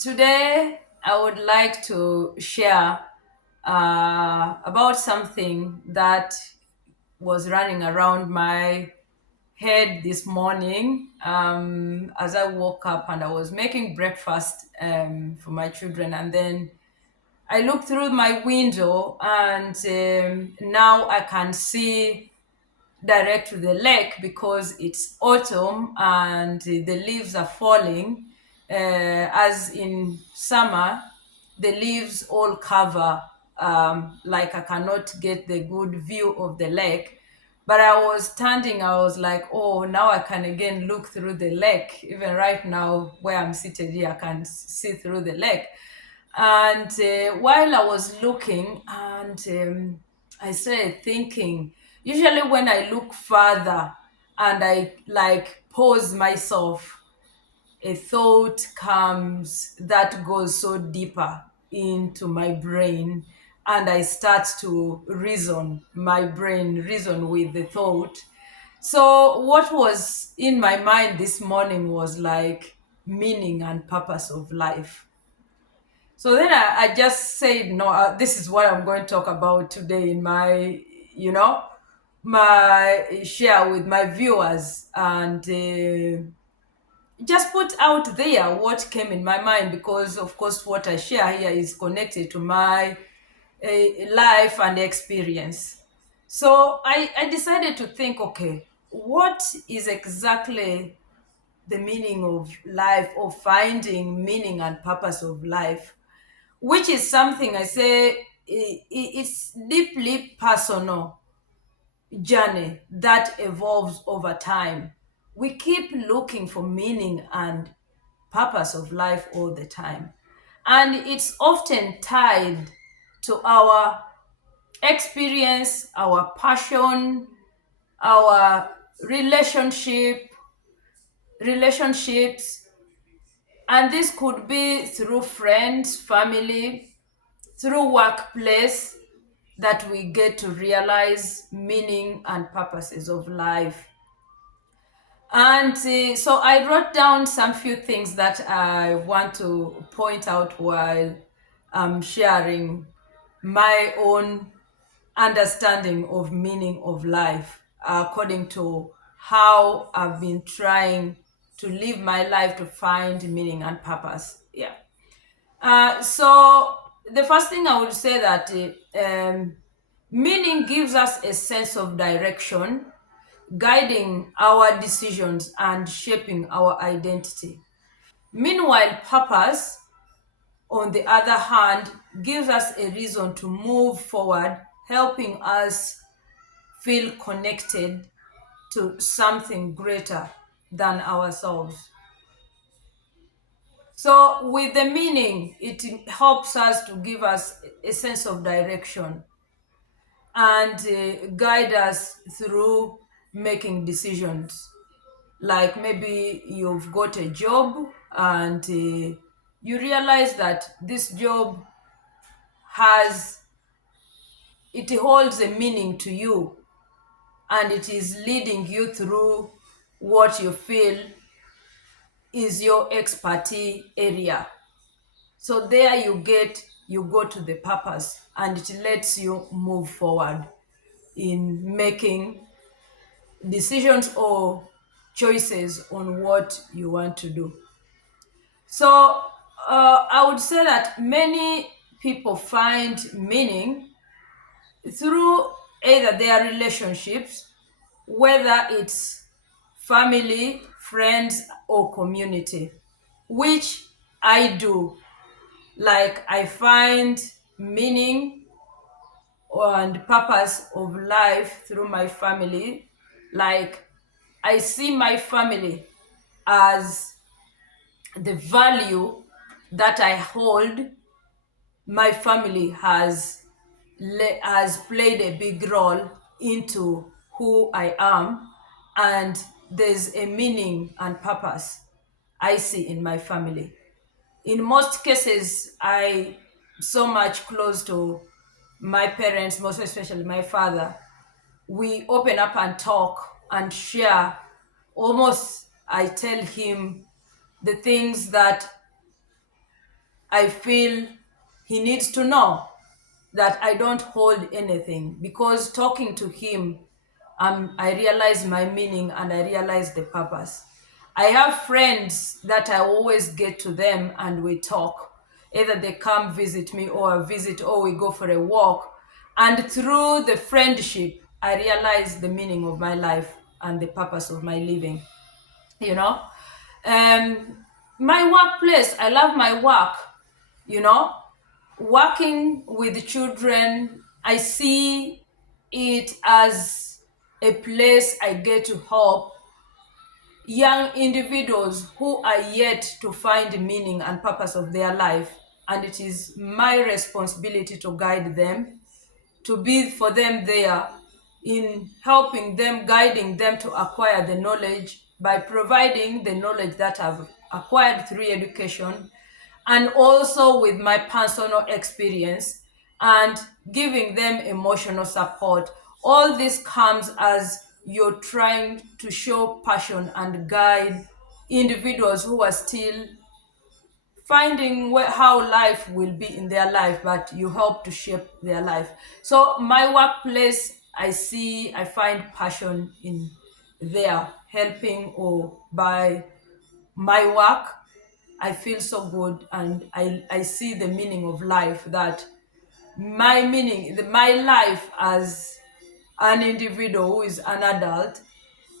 Today, I would like to share about something that was running around my head this morning as I woke up and I was making breakfast for my children. And then I looked through my window and now I can see direct to the lake because it's autumn and the leaves are falling. As in summer, the leaves all cover, like I cannot get the good view of the lake. But I was standing, I was like, oh, now I can again look through the lake. Even right now, where I'm seated here, I can see through the lake. And while I was looking, and I started thinking, usually when I look further and I like pause myself, a thought comes that goes so deeper into my brain, and I start to my brain reason with the thought. So what was in my mind this morning was like meaning and purpose of life. So then I just said, no, this is what I'm going to talk about today in you know, my share with my viewers and just put out there what came in my mind because, of course, what I share here is connected to my life and experience. So I decided to think, okay, what is exactly the meaning of life or finding meaning and purpose of life? Which is something I say it's deeply personal journey that evolves over time. We keep looking for meaning and purpose of life all the time. And it's often tied to our experience, our passion, our relationships, and this could be through friends, family, through workplace that we get to realize meaning and purposes of life. And so I wrote down some few things that I want to point out while I'm sharing my own understanding of meaning of life according to how I've been trying to live my life to find meaning and purpose. Yeah. So the first thing I would say that meaning gives us a sense of direction, guiding our decisions and shaping our identity. Meanwhile, purpose, on the other hand, gives us a reason to move forward, helping us feel connected to something greater than ourselves. So, with the meaning, it helps us to give us a sense of direction and guide us through making decisions. Like maybe you've got a job and you realize that this job has, it holds a meaning to you and it is leading you through what you feel is your expertise area. So there you go to the purpose and it lets you move forward in making decisions or choices on what you want to do. So I would say that many people find meaning through either their relationships, whether it's family, friends, or community, which I do. Like I find meaning and purpose of life through my family. Like I see my family as the value that I hold. My family has played a big role into who I am, and there's a meaning and purpose I see in my family. In most cases, I so much close to my parents, most especially my father. We open up and talk and share. Almost, I tell him the things that I feel he needs to know that I don't hold anything, because talking to him, I realize my meaning and I realize the purpose. I have friends that I always get to them and we talk. Either they come visit me or I visit, or we go for a walk. And through the friendship, I realize the meaning of my life and the purpose of my living. You know, my workplace, I love my work. You know, working with children, I see it as a place I get to help young individuals who are yet to find meaning and purpose of their life. And it is my responsibility to guide them, to be for them there, in helping them, guiding them to acquire the knowledge by providing the knowledge that I've acquired through education, and also with my personal experience, and giving them emotional support. All this comes as you're trying to show passion and guide individuals who are still finding how life will be in their life, but you help to shape their life. So my workplace, I find passion in there, helping, or by my work, I feel so good, and I see the meaning of life, that my life as an individual who is an adult,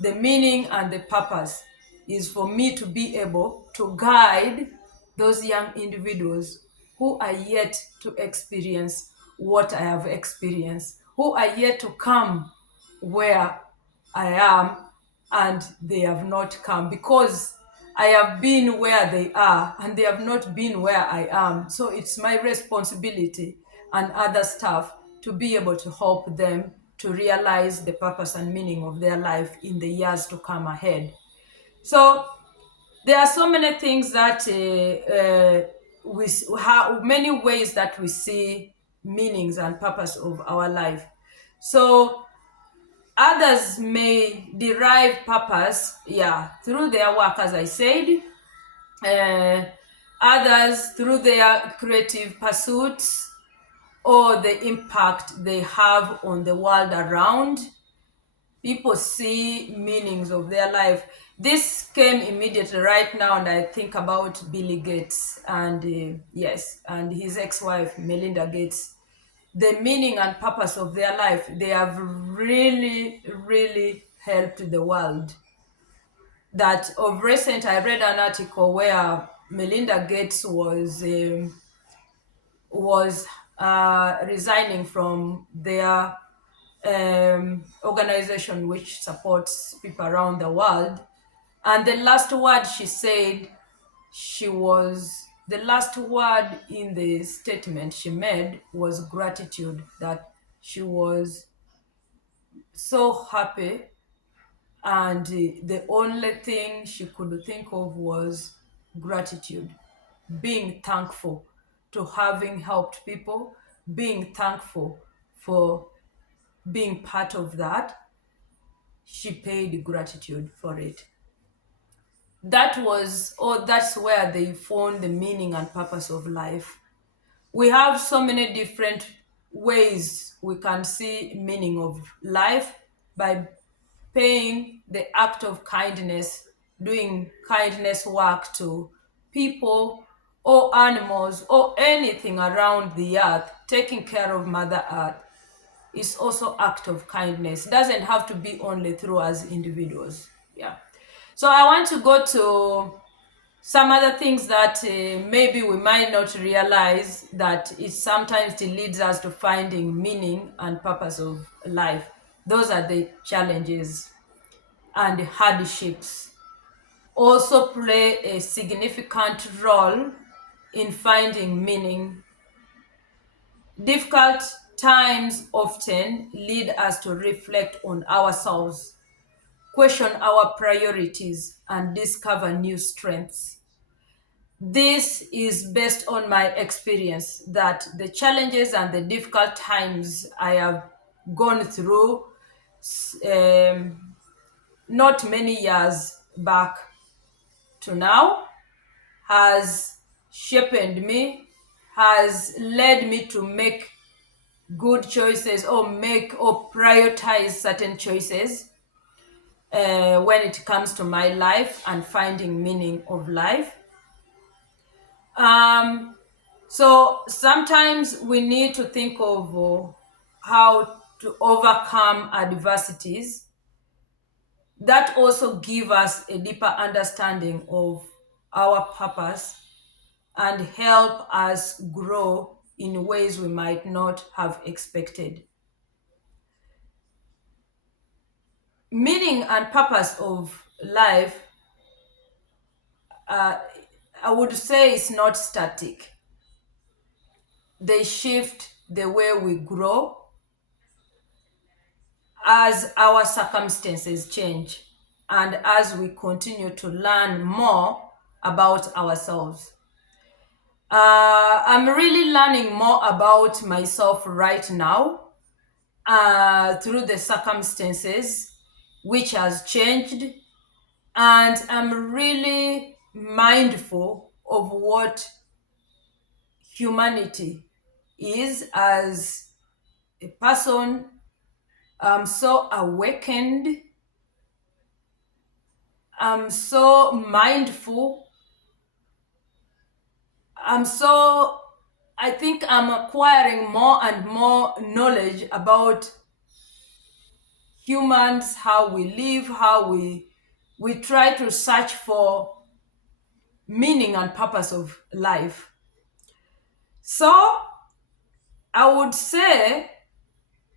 the meaning and the purpose is for me to be able to guide those young individuals who are yet to experience what I have experienced, who are yet to come where I am, and they have not come because I have been where they are and they have not been where I am. So it's my responsibility and other staff to be able to help them to realize the purpose and meaning of their life in the years to come ahead. So there are so many things that we have many ways that we see meanings and purpose of our life. So others may derive purpose, yeah, through their work, as I said. Uh, Others through their creative pursuits or the impact they have on the world around. People see meanings of their life. This came immediately right now, and I think about Billy Gates and yes, and his ex-wife Melinda Gates. The meaning and purpose of their life, they have really, really helped the world. That of recent, I read an article where Melinda Gates was resigning from their organization which supports people around the world. And the last word she said, the last word in the statement she made was gratitude, that she was so happy, and the only thing she could think of was gratitude, being thankful to having helped people, being thankful for being part of that. She paid gratitude for it. That's where they found the meaning and purpose of life. We have so many different ways we can see meaning of life by paying the act of kindness, doing kindness work to people or animals or anything around the earth, taking care of Mother Earth is also act of kindness. It doesn't have to be only through us individuals. Yeah. So I want to go to some other things that maybe we might not realize, that it sometimes leads us to finding meaning and purpose of life. Those are the challenges and hardships. Also play a significant role in finding meaning. Difficult times often lead us to reflect on ourselves, question our priorities, and discover new strengths. This is based on my experience that the challenges and the difficult times I have gone through not many years back to now has shaped me, has led me to make good choices or make or prioritize certain choices when it comes to my life and finding meaning of life. Um, so sometimes we need to think of how to overcome adversities that also give us a deeper understanding of our purpose and help us grow in ways we might not have expected. Meaning and purpose of life, uh, I would say, is not static. They shift the way we grow as our circumstances change and as we continue to learn more about ourselves. I'm really learning more about myself right now through the circumstances which has changed, and I'm really mindful of what humanity is as a person. I'm so awakened. I'm so mindful. I'm so, I think I'm acquiring more and more knowledge about humans, how we live, how we try to search for meaning and purpose of life. So I would say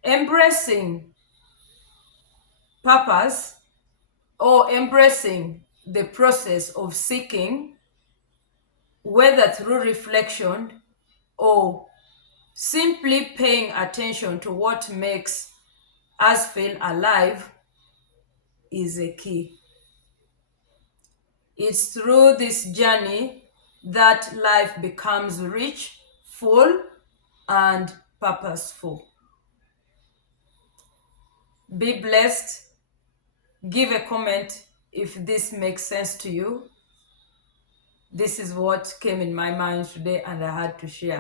embracing purpose or embracing the process of seeking, whether through reflection or simply paying attention to what makes us feel alive, is a key. It's through this journey that life becomes rich, full, and purposeful. Be blessed. Give a comment if this makes sense to you. This is what came in my mind today, and I had to share.